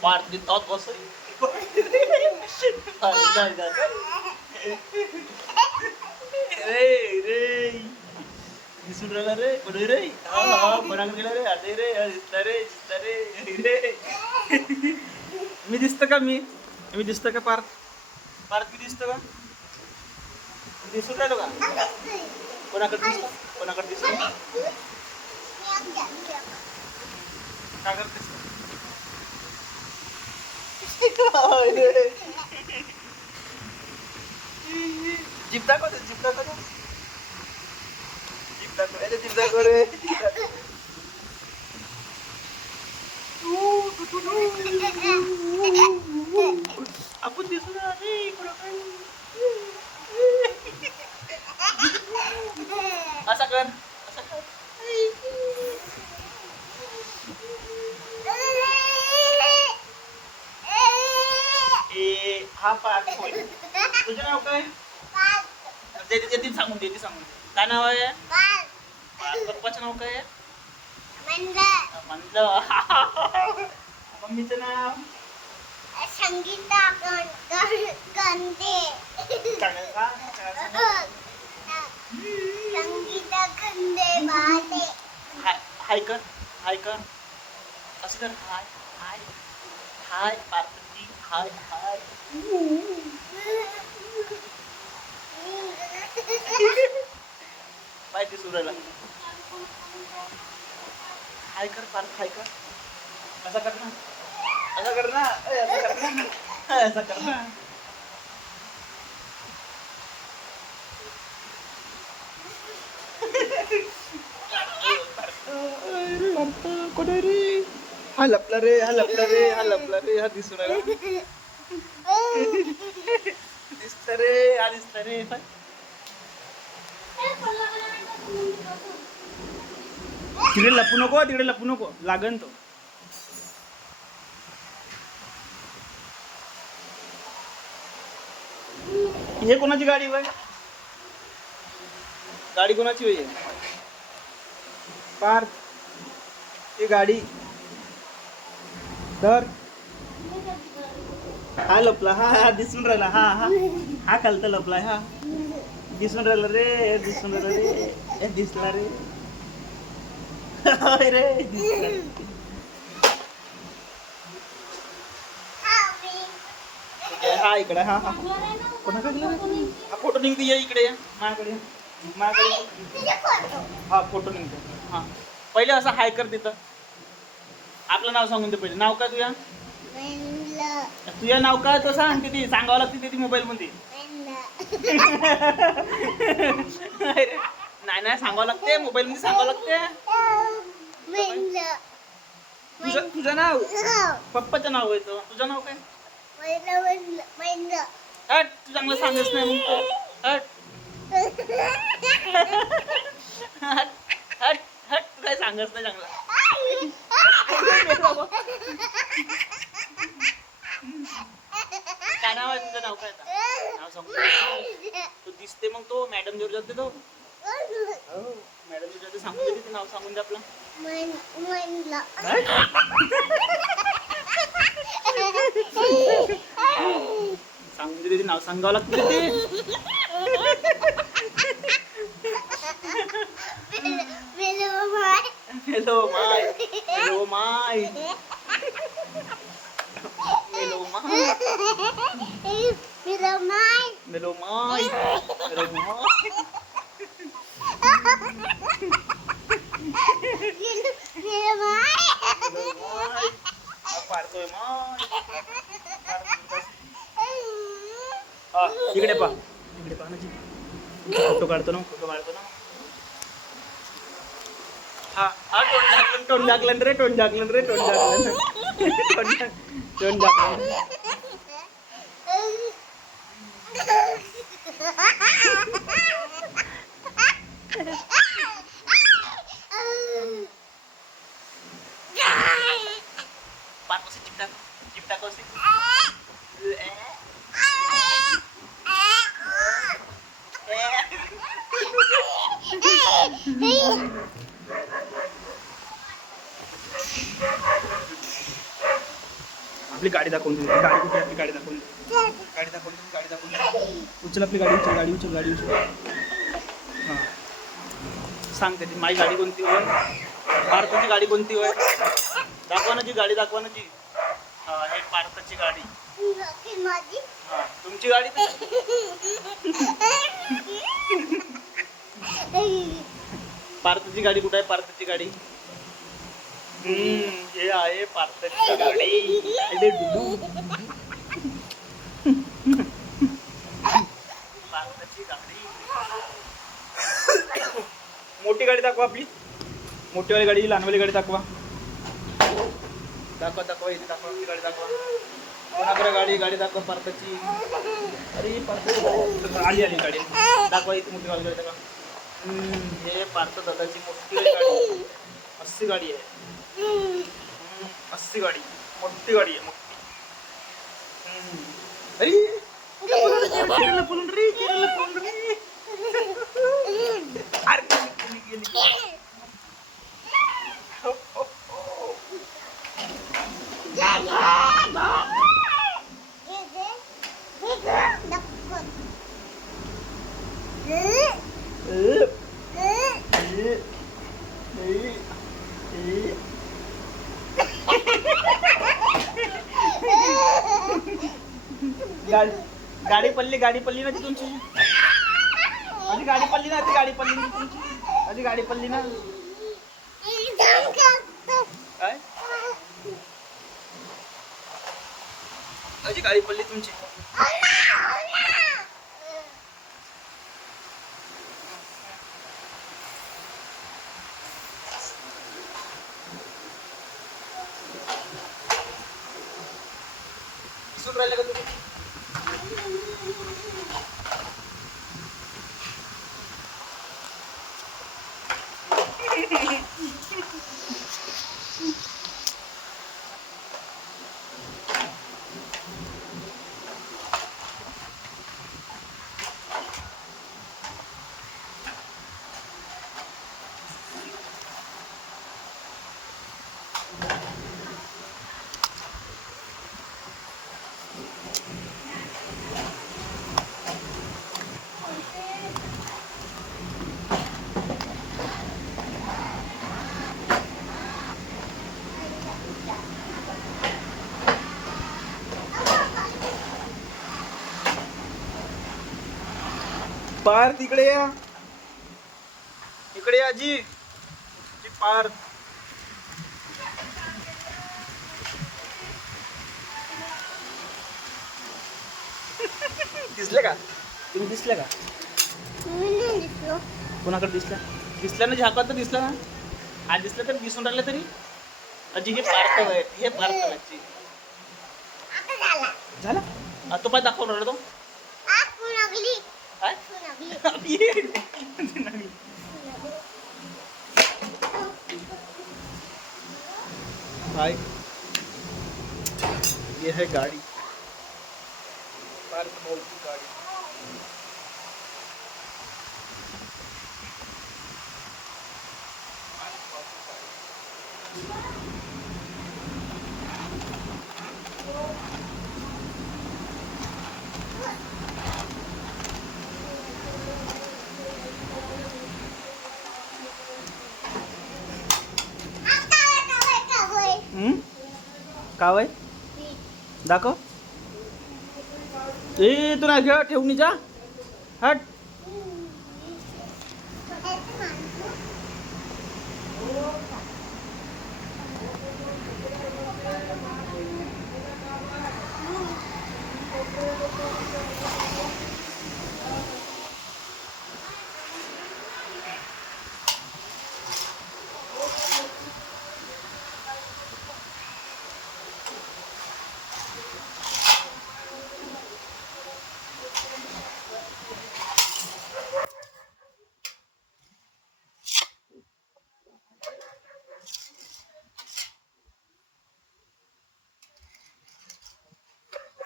Part di tot bosoy. रे रे दिसून राहिला रे कोणी रे हा बनाकडे गेला रे अरे रे दिसता रे दिसता रे रे मी दिसतं का मी दिसतं का पार्थ पार्थ मी दिसतं का दिसून राहिलो का कोणाकडे दिसतो काय करतेस जीप दाखव जीप दाखव जीप दाखव अरे जीप दाखव रे आपण दिसून रे असा कर असा कर हा पार्थ होय तुझं नाव काय येते सांगून दे काय नाव आहे पप्पाचं नाव काय म्हणलं मम्मीचं नाव संगीता गंदे संगीता गंदे बाते हाय कर असं कर हाय हाय हाय पार्थजी हाय हाय पाय ते सुरायला हाय कर पार्थ हाय कर असं कर ना असं कर ना असं कर ना कोण रे हा लपला रे हा दिसून राहिला दिसत रे तिकडे लपू नको लागन तो हे कोणाची गाडी वय गाडी कोणाची वय पार्थ ही गाडी तर हा लपला हा दिसून राहिला हा खालता लपलाय हा दिसून राहिला रे दिसला रे रे दिसला हा इकडे हा कोणाकडे हा फोटो निघतो या इकडे या माझ्याकडे हा फोटो निघतो हा पहिले असं हाय कर तिथं आपलं नाव सांगून दे पहिले नाव काय तुझ्या नाव काय तो सांग किती सांगावं लागते ती मोबाईल मध्ये नाही सांगावं लागते मोबाईल मध्ये सांगावं लागते तुझं नाव पप्पाचं नाव आहे तो तुझं नाव काय तू चांगलं सांगच नाही मग तू काय सांगत नाही चांगला काय नाव आहे तुझं नाव काय नाव सांगू तू दिसते मग तो मॅडम जोर जाते तो मॅडम जोर जाते सांगून दे ते नाव सांगून दे आपलं सांगून दे ते नाव सांगावं लागतं ते Hello, my. इकडे पहा ना जी फोटो काढतो ना हा टोन टाकलं रे पान कसे चिपटा कसे आपली गाडी दाखवून दे. गाडी कुठे आहे? आपली गाडी दाखवून दे. गाडी दाखवून दे. गाडी दाखवून दे. उचल आपली गाडी, उचल गाडी, उचल गाडी, उचल. हां सांग त्याची माझी गाडी कोणती होय? पार्थची गाडी कोणती होय? दाखवा ना जी गाडी, दाखवा ना जी. हां हे पार्थची गाडी. माझी हां तुमची गाडी तर पार्थची गाडी कुठे आहे? पार्थची गाडी हे आहे पार्थची गाडी. अरे डुडू पार्थची गाडी. मोठी गाडी दाखवा आपली. मोठीवाली गाडी, लहानवाली गाडी दाखवा. दाखवा दाखवा इथे दाखवा आपली गाडी दाखवा. कोणाकडे गाडी, गाडी दाखवा पार्थची. अरे पार्थची गाडी आली गाडी. दाखवा इथे मोठी गाडी दाखवा. हे पार्थ दादाची मोठी गाडी. अस्सी गाडी आहे. अस्सी गाडी मोठी गाडी आहे मोठी. अरे केरळला पळून रे, केरळला पळून रे. अरे गेली, गेली. गाडी पडली, गाडी पडली ना ती तुमची. माझी गाडी पडली ना, ती गाडी पडली ना तुमची. माझी गाडी पडली ना. काय माझी गाडी पडली तुमची. दिसून राहिलं का तुम्ही? पार्थ इकडे या, इकडे या जी. पार्थ दिसले का तुम्ही? दिसले का? कोणाकडे दिसला? दिसला ना, झाकात तर दिसला ना. आज दिसलं तर दिसून राहिलं तरी. अजी हे पार्थ आहे, हे पार्थ आहे. झाला तो पाय दाखवून राहिला तो. काय भाई ये है गाड़ी, पार्थ मॉल की गाड़ी. का वय दाखव. ए तू नाही घ्या, ठेवून जा. हट.